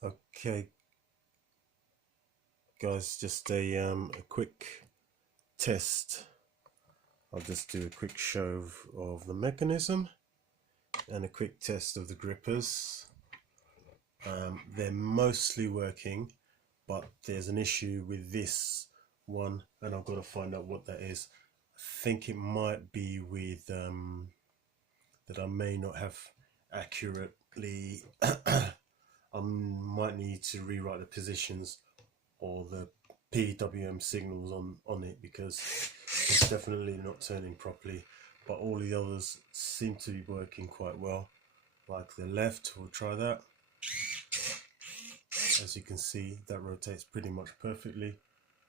Okay, guys, just a quick test. I'll just do a quick show of the mechanism and a quick test of the grippers. They're mostly working, but there's an issue with this one, and I've got to find out what that is. I think it might be with that I may not have accurately. I might need to rewrite the positions or the PWM signals on it, because it's definitely not turning properly, but all the others seem to be working quite well. Like the left, we'll try that. As you can see, that rotates pretty much perfectly.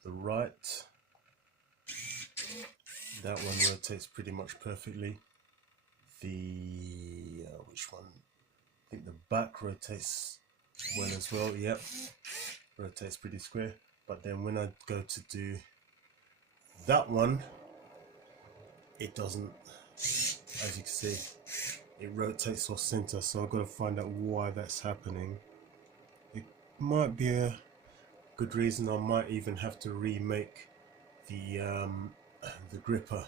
The right, that one rotates pretty much perfectly. The which one? I think the back rotates well as well. Yep, rotates pretty square. But then when I go to do that one, it doesn't. As you can see, it rotates off center, so I've got to find out why that's happening. It might be a good reason. I might even have to remake the gripper.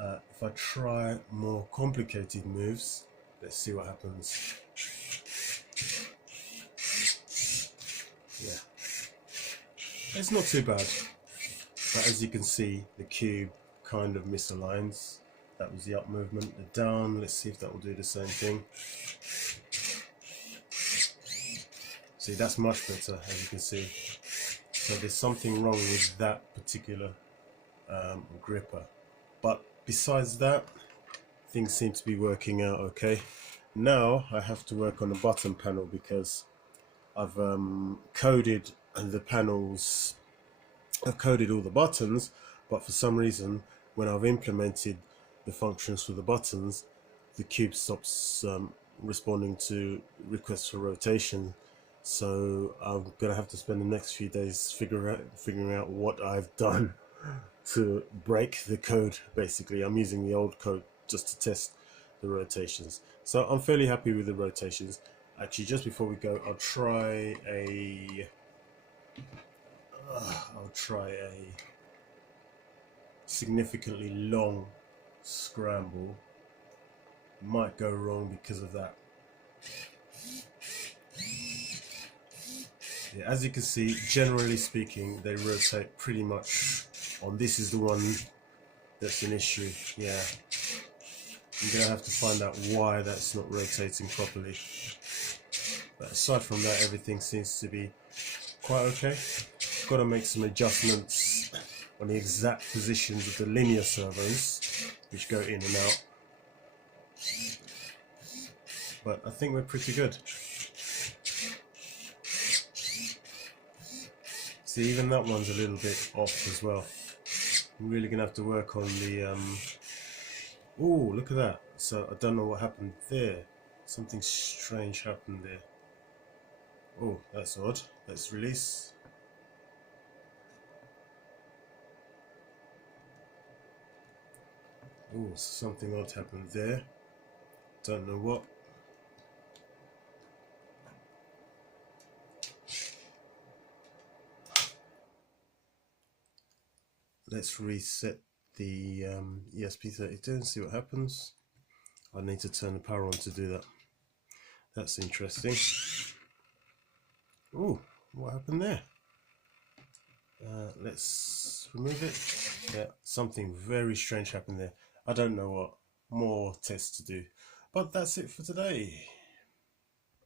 If I try more complicated moves, let's see what happens. Yeah, it's not too bad, but as you can see, the cube kind of misaligns. That was the up movement. The down, let's see if that will do the same thing. See, that's much better, as you can see. So there's something wrong with that particular gripper, but besides that, things seem to be working out okay. Now I have to work on the button panel, because I've coded the panels. I've coded all the buttons, but for some reason, when I've implemented the functions for the buttons, the cube stops responding to requests for rotation. So I'm gonna have to spend the next few days figuring out what I've done to break the code. Basically, I'm using the old code just to test the rotations. So I'm fairly happy with the rotations. Actually, just before we go, I'll try a significantly long scramble. Might go wrong because of that. Yeah, as you can see, generally speaking, they rotate pretty much on. This is the one that's an issue. Yeah, I'm gonna have to find out why that's not rotating properly. But aside from that, everything seems to be quite okay. Got to make some adjustments on the exact positions of the linear servos, which go in and out. But I think we're pretty good. See, even that one's a little bit off as well. I'm really gonna have to work on the oh, look at that. So I don't know what happened there. Something strange happened there. Oh, that's odd. Let's release. Oh, something odd happened there. Don't know what. Let's reset the ESP32 and see what happens. I need to turn the power on to do that. That's interesting. Oh, what happened there? Let's remove it. Yeah, something very strange happened there. I don't know what. More tests to do. But that's it for today.